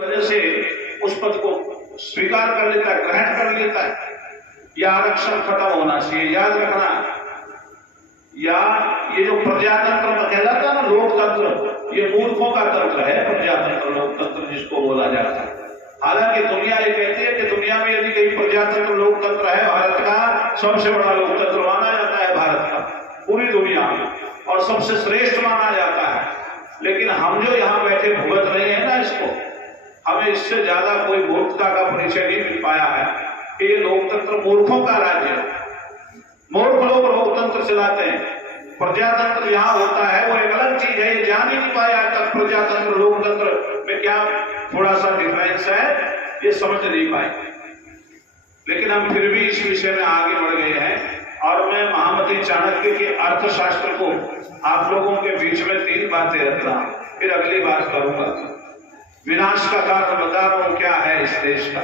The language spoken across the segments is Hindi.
वजह से उस पद को स्वीकार कर लेता है, ग्रहण कर लेता है। या आरक्षण खत्म होना चाहिए, याद रखना। या ये जो प्रजातंत्र कहलाता है ना, लोकतंत्र, ये मूर्खों का तंत्र है। प्रजातंत्र लोकतंत्र जिसको बोला जाता है। हालांकि दुनिया ये कहती है कि दुनिया में यदि कहीं प्रजातंत्र लोकतंत्र है, भारत का सबसे बड़ा लोकतंत्र माना जाता है भारत का पूरी दुनिया में, और सबसे श्रेष्ठ माना जाता है। लेकिन हम जो यहाँ बैठे भुगत रहे हैं ना इसको, हमें इससे ज्यादा कोई मूर्खता का परिचय नहीं मिल पाया है कि ये लोकतंत्र मूर्खों का राज्य है। मूर्ख लोग लोकतंत्र चलाते हैं। प्रजातंत्र यहाँ होता है वो एक अलग चीज है। ये जान ही नहीं पाया आज तक प्रजातंत्र लोकतंत्र में क्या थोड़ा सा डिफरेंस है, ये समझ नहीं पाए। लेकिन हम फिर भी इस विषय में आगे बढ़ गए हैं। और मैं महामती चाणक्य के अर्थशास्त्र को आप लोगों के बीच में 3 बातें रख रहा हूं, फिर अगली बात करूंगा। विनाश का कारण बता रहा हूं क्या है इस देश का।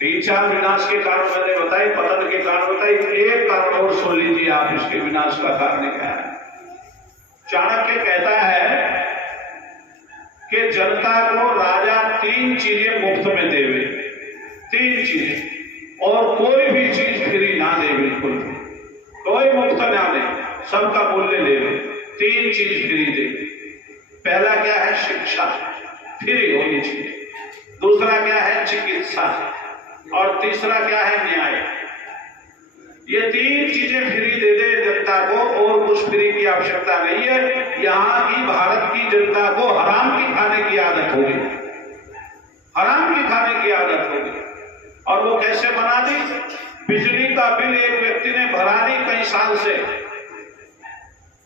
3-4 विनाश के कारण मैंने बताए, पतन के कारण बताए। एक कारण और सुन लीजिए आप, इसके विनाश का कारण क्या है। चाणक्य कहता है कि जनता को राजा 3 चीजें मुफ्त में देवे, 3 चीजें, और कोई भी चीज फ्री ना दे, बिल्कुल कोई मुफ्त ना दे, सबका मूल्य लेवे। 3 चीज फ्री दे। पहला क्या है? शिक्षा, फ्री होनी चाहिए। दूसरा क्या है? चिकित्सा। और तीसरा क्या है? न्याय। ये 3 चीजें फ्री दे दे जनता को, और कुछ फ्री की आवश्यकता नहीं है। यहाँ की भारत की जनता को हराम की खाने की आदत होगी, हराम की खाने की आदत होगी। और वो कैसे बना दी? बिजली का बिल एक व्यक्ति ने भरा नहीं कई साल से,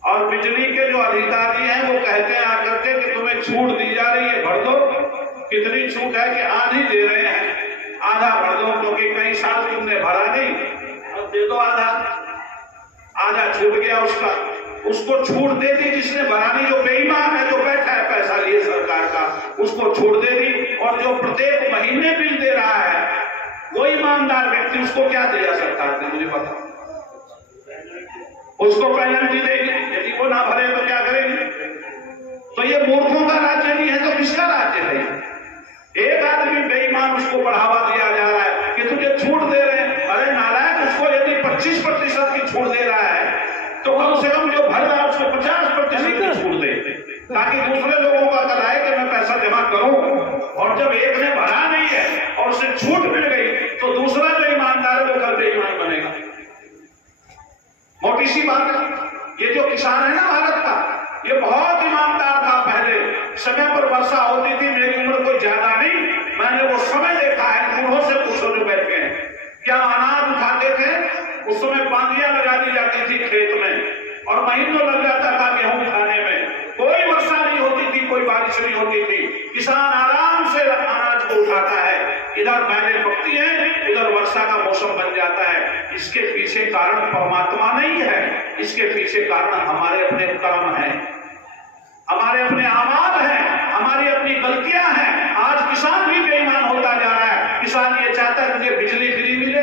और बिजली के जो अधिकारी हैं वो कहते हैं आकर के कि तुम्हें छूट दी जा रही है, भर दो। कितनी छूट है कि आधी दे रहे हैं, आधा भर दो, क्योंकि कई साल तुमने भरा नहीं, और दे दो आधा। आधा छूट गया उसका, उसको छूट दे दी जिसने भरा नहीं, जो बेईमान है, जो बैठा है पैसा लिए सरकार का, उसको छूट दे दी। और जो प्रत्येक महीने बिल दे रहा है वो ईमानदार व्यक्ति, उसको क्या दिया सरकार ने मुझे पता, उसको पेनल्टी देगी। यदि वो ना भरे तो क्या करेंगे? तो ये मूर्खों का राज्य नहीं है तो किसका राज्य है? एक आदमी बेईमान, उसको बढ़ावा दिया जा रहा है कि तुझे छूट दे रहे हैं। अरे नालायक, उसको यदि 25% की छूट दे रहा है तो कम से कम जो भर रहा है उसको 50% की छूट दे, ताकि दूसरे लोगों का कल आए कि मैं पैसा जमा करूं। और जब एक ने भरा नहीं है और उसे छूट मिल गई तो दूसरा जो ईमानदार है वो कल बेईमान बनेगा। मोटी सी बात है। ये जो किसान है ना भारत का, ये बहुत ईमानदार था। पहले समय पर वर्षा होती थी, मेरी उम्र कोई ज्यादा नहीं, मैंने वो समय देखा है। बूढ़ों से पूछो जो बैठे हैं, क्या अनाज उठाते थे उस समय, पानियां लगा दी जाती थी खेत में, और महीनों लग जाता था गेहूं खाने में। कोई वर्षा नहीं होती थी, कोई बारिश नहीं होती थी, किसान आराम से अनाज को उठाता है। इधर मैंने पकती है, इधर वर्षा का मौसम बन जाता है। इसके पीछे कारण परमात्मा नहीं है, इसके पीछे कारण हमारे अपने कर्म हैं, हमारे अपने अमाल हैं, हमारी अपनी गलतियां हैं। आज किसान भी बेईमान होता जा रहा है। किसान ये चाहता है तुझे बिजली फ्री मिले,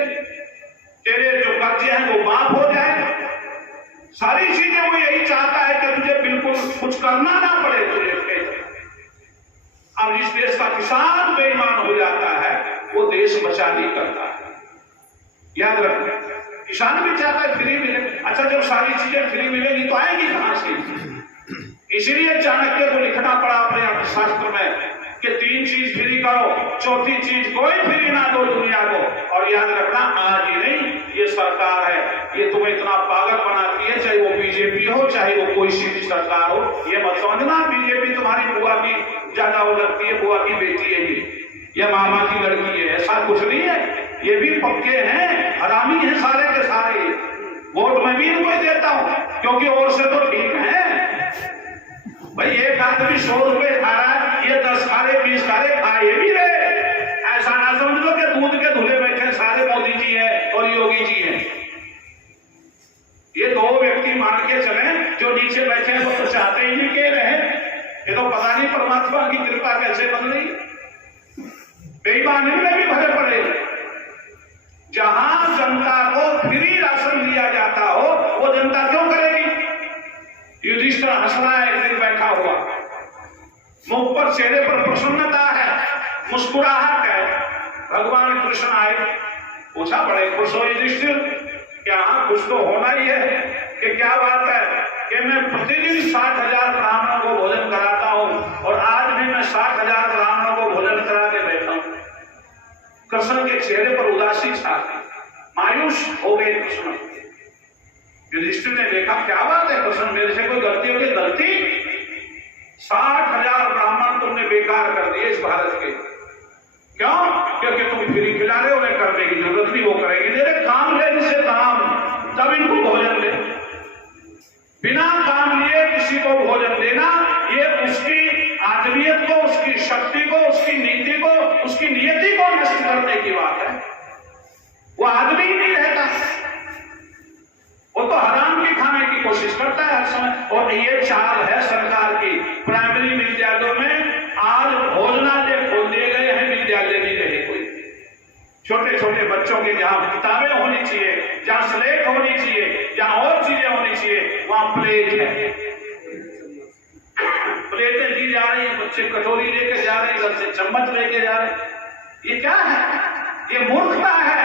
तेरे जो कर्जे हैं वो माफ हो जाए, सारी चीजें वो यही चाहता है कि तुझे बिल्कुल कुछ करना ना पड़े तुझे। अब जिस देश का किसान बेईमान हो जाता है वो देश बचा नहीं करता है। याद रखना, किसान भी चाहता है फ्री मिले। अच्छा, जब सारी चीजें फ्री मिलेगी तो आएगी कहां से? इसीलिए चाणक्य को लिखना पड़ा अपने अर्थशास्त्र में कि 3 चीज फ्री करो, चौथी चीज कोई फ्री ना दो दुनिया को। और याद रखना, आज ही नहीं, ये सरकार है, ये तुम्हें इतना पागल बनाती है, चाहे वो बीजेपी हो चाहे वो कोई सी भी सरकार हो। ये मत समझना बीजेपी तुम्हारी बुआ की ज्यादा वो लगती है, बुआ की बेटी है ये, या मामा की लड़की है, ऐसा कुछ नहीं है। ये भी पक्के हैं, हरामी हैं सारे के सारे। वोट मैं भी इनको ही देता हूं, क्योंकि और से तो ठीक है भाई। एक आदमी 100 रुपए खा रहा है, ये 10 खा रहे, 20 खा रहे, खाए भी रहे। ऐसा ना समझ लो कि दूध के धुले बैठे सारे मोदी जी हैं और योगी जी हैं। ये 2 व्यक्ति मान के चले, जो नीचे बैठे हैं वो तो चाहते ही नहीं के रहे। ये तो पता नहीं परमात्मा की कृपा कैसे बन रही, बेईमानी में भी भरे पड़े। जहां जनता को फ्री राशन दिया जाता हो वो जनता क्यों करेगी? युधिष्ठिर हंस रहा है एक दिन बैठा हुआ, मुख पर चेहरे पर प्रसन्नता है। मुस्कुराहट है। भगवान कृष्ण आए, पूछा बड़े खुश हो युधिष्ठिर, क्या हाँ खुश तो होना ही है कि क्या बात है कि मैं प्रतिदिन 60,000 ब्राह्मणों को भोजन कराता हूं और आज भी मैं 60,000 ब्राह्मणों को भोजन करा के बैठा हूं। कृष्ण के चेहरे पर उदासी छा, मायूस हो गए कृष्ण। युधिष्ठिर ने देखा क्या बात है कृष्ण, मेरे से कोई गलती होगी? गलती? 60,000 ब्राह्मण तुमने बेकार कर दिए इस भारत के। क्यों? क्योंकि तुम फ्री खिला रहे हो, उन्हें करने की जरूरत नहीं, वो करेगी। तेरे काम ले इनसे काम, तब इनको भोजन ले। बिना काम लिए किसी को भोजन देना, ये उसकी आदमियत को, उसकी शक्ति को, उसकी नीति को, उसकी नियति को नष्ट करने की बात है। वो आदमी ही नहीं रहता, वो तो हराम की खाने की कोशिश करता है हर समय। और ये चाल है सरकार की। प्राइमरी विद्यालयों में आज भोजनालय खोल दिए गए हैं, विद्यालय नहीं रहे कोई। छोटे छोटे बच्चों के जहां किताबें होनी चाहिए, जहां स्लेट होनी चाहिए, जहां और चीजें होनी चाहिए, वहां प्लेट है। प्लेटें दी जा रही है, बच्चे कटोरी लेके जा रहे हैं, घर से चम्मच लेके जा रहे हैं। ये क्या है? ये मूर्खता है।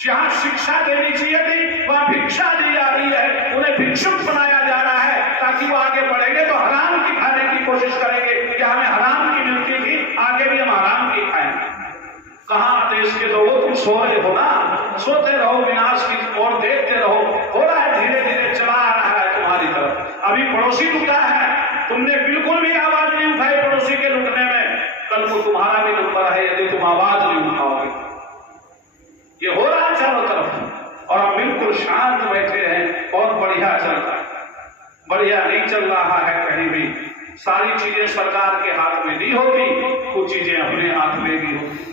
जहां शिक्षा देनी चाहिए थी वहां भिक्षा दी जा रही है, उन्हें भिक्षुक बनाया जा रहा है ताकि वो आगे बढ़ेंगे तो हराम की खाने की कोशिश करेंगे कि हमें हराम की मिलती थी, आगे भी हम हराम की खाएंगे। कहां देश के लोगों, तुम सो रहे हो ना, सोते रहो, विनाश की ओर देखते रहो। हो रहा है, धीरे धीरे चला आ रहा है तुम्हारी तरफ। अभी पड़ोसी लुटा है, तुमने बिल्कुल भी आवाज नहीं उठाई पड़ोसी के लुटने में, कल को तुम्हारा भी नंबर है यदि तुम आवाज नहीं उठाओगे। ये हो रहा है चारों तरफ और हम बिल्कुल शांत बैठे हैं। बहुत बढ़िया चल रहा है, बढ़िया नहीं चल रहा है कहीं भी। सारी चीजें सरकार के हाथ में नहीं होती, कुछ चीजें अपने हाथ में भी होती।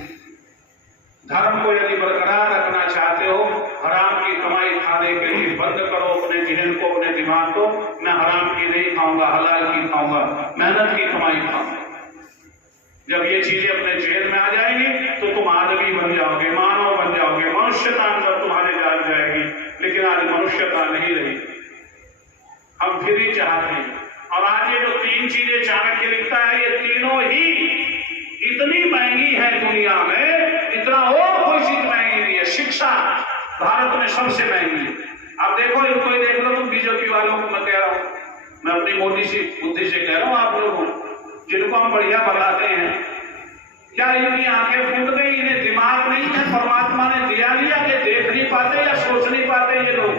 धर्म को यदि बरकरार रखना चाहते हो, हराम की कमाई खाने के लिए बंद करो अपने जहन को, अपने दिमाग को। मैं हराम की नहीं खाऊंगा, हलाल की खाऊंगा, मेहनत की कमाई खाऊंगा। जब ये चीजें अपने जेल में आ जाएंगी तो तुम आदमी बन जाओगे, मानव बन जाओगे, मनुष्यता अंदर तुम्हारे जाग जाएगी। लेकिन आज मनुष्यता नहीं रही, हम फिर ही चाहते हैं। और आज ये जो 3 चीजें चाणक्य लिखता है, ये तीनों ही इतनी महंगी है दुनिया में, इतना और कोई चीज महंगी नहीं है। शिक्षा भारत में सबसे महंगी है। आप देखो, इनको ही देख लो तुम बीजेपी वालों को। मैं कह रहा हूं, मैं अपनी मोदी सी बुद्धि से कह रहा हूं, आप लोगों जिनको हम बढ़िया बताते हैं, क्या इनकी आंखें फूट गई? इन्हें दिमाग नहीं है, परमात्मा ने दिया कि देख नहीं पाते या सोच नहीं पाते ये लोग।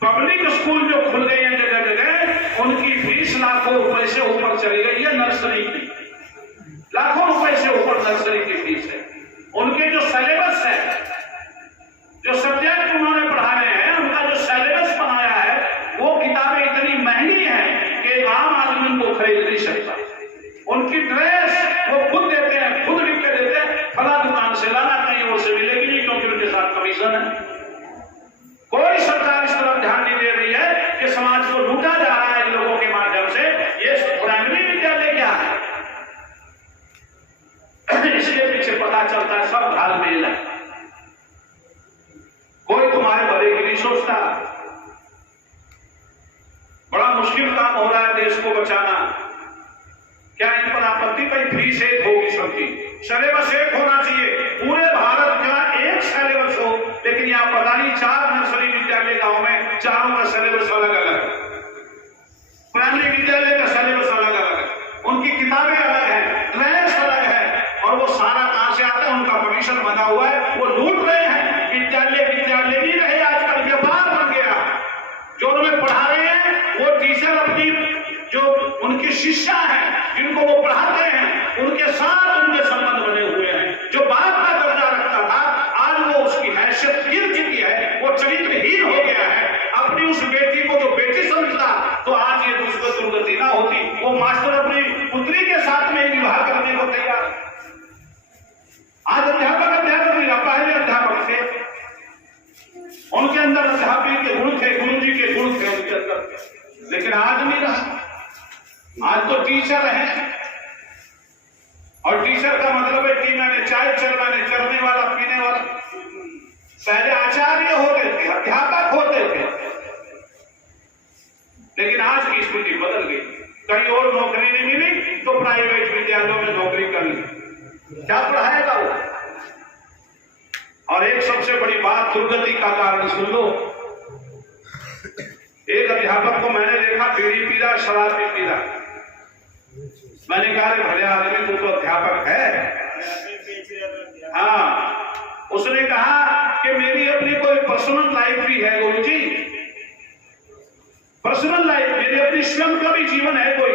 पब्लिक स्कूल जो खुल गए हैं जगह जगह, उनकी फीस लाखों रुपए से ऊपर चली गई है। नर्सरी की लाखों रुपए से ऊपर नर्सरी की फीस है। उनके जो सिलेबस है, जो सब्जेक्ट उन्होंने पढ़ाए हैं, उनका जो सिलेबस बनाया है, वो किताबें इतनी महंगी हैं कि आम आदमी को खरीद नहीं सकता। उनकी ड्रेस वो खुद देते हैं, खुद लिख के देते हैं, फला दुकान से लाना, कहीं और से मिलेगी नहीं, क्योंकि उनके साथ कमीशन है। कोई सरकार इस तरफ ध्यान नहीं दे रही है कि समाज को लूटा जा रहा है इन लोगों के माध्यम से। ये प्राइमरी विद्यालय क्या है? इसके पीछे पता चलता है सब घालमेल है। कोई तुम्हारे भले की नहीं सोचता। बड़ा मुश्किल काम हो रहा है देश को बचाना। क्या इन पर आपत्ति? भाई फीस एक होगी सबकी, सिलेबस एक होना चाहिए, पूरे भारत का एक सिलेबस हो। लेकिन यहां पता नहीं 4 नर्सरी विद्यालय गांव में, चारों का सिलेबस अलग अलग है। प्राइमरी विद्यालय का सिलेबस अलग अलग है, उनकी किताबें अलग है, ड्रेस अलग है। और वो सारा कहां से आता है? उनका कमीशन बना हुआ है, वो लूट रहे हैं। विद्यालय विद्यालय नहीं रहे, आजकल व्यापार बन गया। जो उन्हें पढ़ा रहे हैं वो टीचर अपनी जो उनकी शिष्या है, जिनको वो पढ़ाते हैं, उनके साथ उनके संबंध बने हुए हैं। जो बाप का दर्जा रखता था, आज वो उसकी हैसियत गिर चुकी है, वो चरित्रहीन हो गया है। अपनी उस बेटी को जो बेटी समझता, तो आज ये दुर्गति ना होती। वो मास्टर अपनी पुत्री के साथ में विवाह करने को तैयार। आज अध्यापक नहीं रहा, पहले अध्यापक थे, उनके अंदर अध्यापक के गुण थे, गुरु जी के गुण थे उनके अंदर। लेकिन आज नहीं रहा, आज तो टीचर है। और टीचर का मतलब है कि मैंने चाय चलवाने, चलने वाला, पीने वाला। पहले आचार्य होते थे, अध्यापक होते थे, लेकिन आज की स्थिति बदल गई। कहीं और नौकरी नहीं मिली तो प्राइवेट विद्यालयों में क्या पढ़ाएगा वो? और एक सबसे बड़ी बात, दुर्गति का कारण सुन लो। एक अध्यापक को मैंने देखा बीड़ी पी रहा, शराब भी पी रहा। मैंने कहा भले आदमी तू तो अध्यापक है। हाँ, उसने कहा कि मेरी अपनी कोई पर्सनल लाइफ भी है गुरुजी, पर्सनल लाइफ, मेरी अपनी स्वयं का भी जीवन है कोई,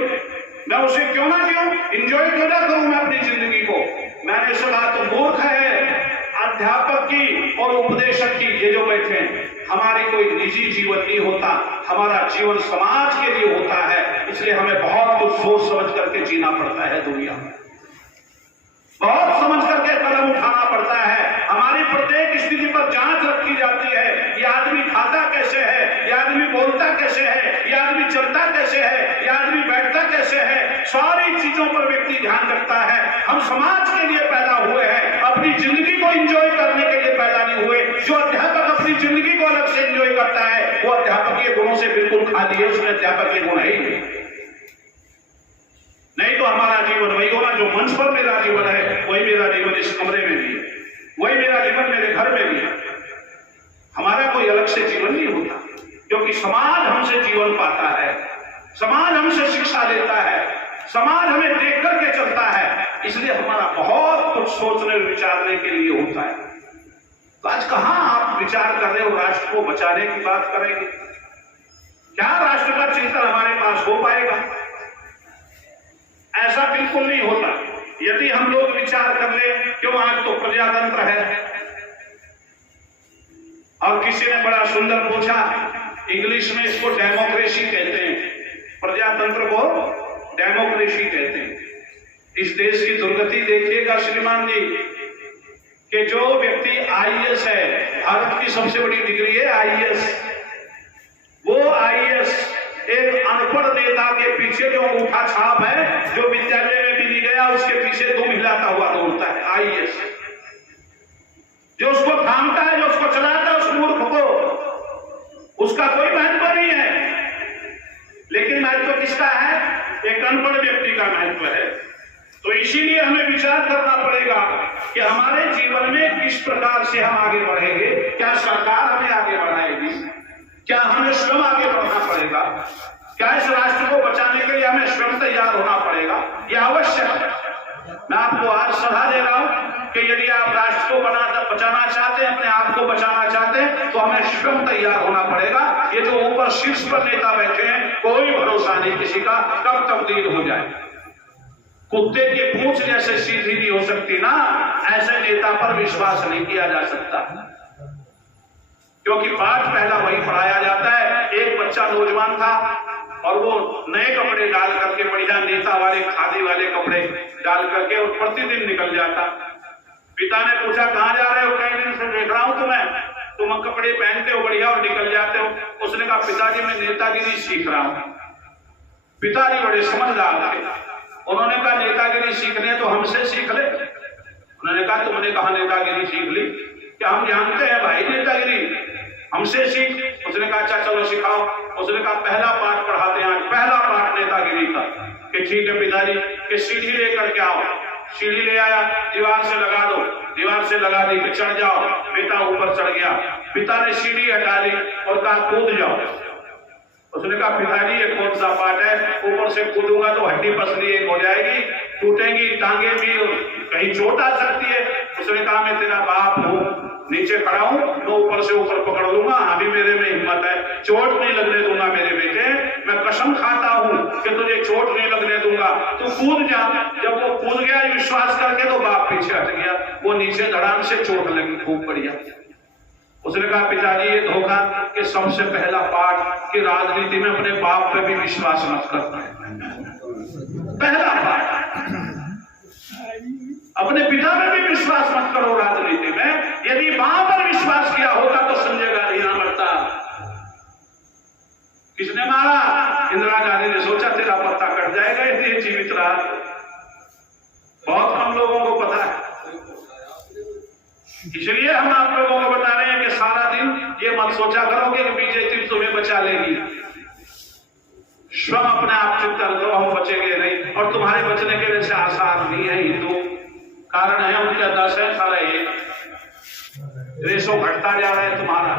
मैं उसे क्यों ना जीऊं, एंजॉय क्यों ना करूं मैं अपनी जिंदगी को। मैंने सुना तो मूर्ख है अध्यापक की और उपदेशक की, ये जो बैठे हैं, हमारी कोई निजी जीवन नहीं होता, हमारा जीवन समाज के लिए होता है। इसलिए हमें बहुत कुछ सोच समझ करके जीना पड़ता है दुनिया में, बहुत समझ करके कदम उठाना पड़ता है। हमारी प्रत्येक स्थिति पर जांच रखी जाती है, ये आदमी खाता कैसे है, ये आदमी बोलता कैसे है, ये आदमी चलता कैसे है, ये आदमी बैठता कैसे है, सारी चीजों पर व्यक्ति ध्यान रखता है। हम समाज के लिए पैदा हुए हैं, अपनी जिंदगी को एंजॉय करने के लिए पैदा नहीं हुए। जो अध्यापक अपनी जिंदगी को अलग से एंजॉय करता है वो अध्यापक के गुणों से बिल्कुल खाली है, उसमें अध्यापक के गुण है ही नहीं। तो हमारा जीवन वही होगा जो मंच पर मेरा जीवन है, वही मेरा जीवन इस कमरे में भी है, वही मेरा जीवन मेरे घर में भी है। हमारा कोई अलग से जीवन नहीं होता, क्योंकि समाज हमसे जीवन पाता है, समाज हमसे शिक्षा लेता है, समाज हमें देख करके चलता है। इसलिए हमारा बहुत कुछ सोचने विचारने के लिए होता है। तो आज कहां आप विचार कर रहे हो राष्ट्र को बचाने की बात करेंगे? क्या राष्ट्र का चिंतन हमारे पास हो पाएगा? ऐसा बिल्कुल नहीं होता। यदि हम लोग विचार कर ले, क्यों आज तो प्रजातंत्र है। और किसी ने बड़ा सुंदर पूछा, इंग्लिश में इसको डेमोक्रेसी कहते हैं, प्रजातंत्र को डेमोक्रेसी कहते हैं। इस देश की दुर्गति देखिएगा श्रीमान जी, कि जो व्यक्ति आईएएस है, भारत की सबसे बड़ी डिग्री है आईएएस, वो आईएएस एक अनपढ़ नेता के पीछे जो अंगूठा छाप है, जो विद्यालय में भी नहीं गया, उसके पीछे दुम हिलाता हुआ दौड़ता है आईएएस। जो उसको थामता है, जो उसको चलाता है, उस मूर्ख को, उसका कोई महत्व नहीं है। लेकिन महत्व किसका है? एक अनपढ़ व्यक्ति का महत्व है। तो इसीलिए हमें विचार करना पड़ेगा कि हमारे जीवन में किस प्रकार से हम आगे बढ़ेंगे। क्या सरकार हमें आगे बढ़ाएगी? क्या हमें स्वयं आगे बढ़ना पड़ेगा? क्या इस राष्ट्र को बचाने के लिए हमें स्वयं तैयार होना पड़ेगा? यह आवश्यक है। मैं आपको आज सलाह दे रहा हूं कि यदि आप राष्ट्र को बचाना चाहते हैं, अपने आप को बचाना चाहते हैं, तो हमें स्वयं तैयार होना पड़ेगा। ये जो ऊपर शीर्ष पर नेता बैठे हैं, कोई भरोसा नहीं किसी का कब तब्दील हो जाए। कुत्ते की पूंछ जैसे सीधी नहीं हो सकती ना, ऐसे नेता पर विश्वास नहीं किया जा सकता, क्योंकि पाठ पहला वही पढ़ाया जाता है। एक बच्चा नौजवान था और वो नए कपड़े डाल करके, बढ़िया नेता वाले खादी वाले कपड़े डाल करके और प्रतिदिन निकल जाता। पिता ने पूछा कहां जा रहे हो? कई दिन से देख रहा हूं तुम कपड़े पहनते हो बढ़िया और निकल जाते हो। उसने कहा पिताजी मैं नेतागिरी सीख रहा हूं। पिताजी बड़े समझदार थे, उन्होंने कहा नेतागिरी सीखने तो हमसे सीख ले। उन्होंने कहा तुमने कहा नेतागिरी सीख ली? क्या हम जानते हैं भाई नेतागिरी, हमसे सीख। उसने कहा अच्छा चलो सिखाओ। उसने कहा पहला पाठ पढ़ाते हैं आज, पहला पाठ नेतागिरी का। कि ठीक है पिताजी, कि सीढ़ी लेकर के आओ। सीढ़ी ले आया, दीवार से लगा दो, दीवार से लगा दी कि चढ़ जाओ। बेटा ऊपर चढ़ गया। पिता ने सीढ़ी हटा ली और कहा कूद जाओ। उसने कहा पिताजी ये कौन सा पाठ है? ऊपर से कूदूंगा तो हड्डी पसली एक हो जाएगी, टूटेंगी टांगे भी, कहीं चोट आ सकती है। उसने कहा मैं तेरा बाप हूं, नीचे खड़ा हूं तो ऊपर से ऊपर पकड़ लूंगा, अभी मेरे में हिम्मत है, चोट नहीं लगने दूंगा मेरे बेटे, मैं कसम खाता हूं कि तुझे चोट नहीं लगने दूंगा, तू कूद जा। जब वो कूद गया विश्वास करके तो बाप पीछे हट गया, वो नीचे धड़ाम से चोट लगी खूब बढ़िया। उसने कहा पिताजी ये धोखा कि सबसे पहला पाठ कि राजनीति में अपने बाप पे भी विश्वास मत करना है। पहला पाठ अपने पिता में भी विश्वास मत करो राजनीति में। यदि मां पर विश्वास किया होता तो संजय गांधी ना मरता। किसने मारा? इंदिरा गांधी ने सोचा तेरा पत्ता कट जाएगा इसलिए जीवित रहा। बहुत कम लोगों को पता है, इसलिए हम आप लोगों को बता रहे हैं कि सारा दिन ये मत सोचा करोगे कि बीजेपी तुम्हें बचा लेगी। स्वयं अपने आप चिंतन करो, हम बचेंगे नहीं, और तुम्हारे बचने के वैसे आसार नहीं है। हिंदू कारण है उनका दस है सारे रेशो घटता जा रहा है तुम्हारा।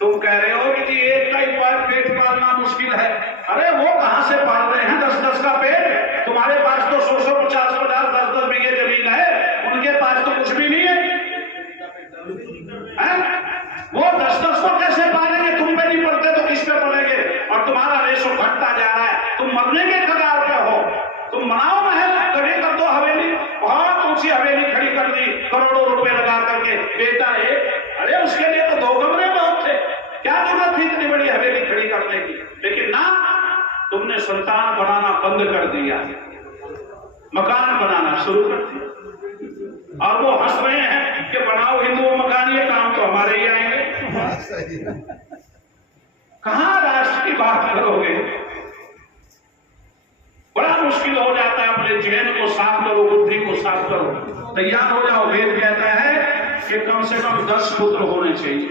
तुम कह रहे हो कि जी एक का ही पेट पालना मुश्किल है। अरे वो कहां से पाल रहे हैं 10-10 का पेट? तुम्हारे पास तो 100-100, 50-50, 10-10 बीघे जमीन है, उनके पास तो कुछ भी नहीं है, वो 10-10 को कैसे पालेंगे? तुम पे नहीं पड़ते तो किस पे पड़ेंगे? और तुम्हारा रेशो घटता जा रहा है, तुम मरने के कगार पे हो। तुम बनाओ महल, खड़ी कर दो हवेली, बहुत ऊंची हवेली खड़ी कर दी करोड़ों रुपए लगा करके, बेटा एक। अरे उसके लिए तो 2 कमरे बहुत थे, क्या जरूरत थी इतनी बड़ी हवेली खड़ी करने की? लेकिन ना, तुमने संतान बनाना बंद कर दिया, मकान बनाना शुरू कर दिया। और वो हंस रहे हैं कि बनाओ हिंदुओं मकान, ये काम तो हमारे ही आएंगे। कहां राष्ट्र की बात करोगे? बड़ा मुश्किल हो जाता है। अपने जहन को साफ करो, बुद्धि को साफ करो, तैयार हो जाओ। वेद कहता है कि कम से कम 10 पुत्र होने चाहिए।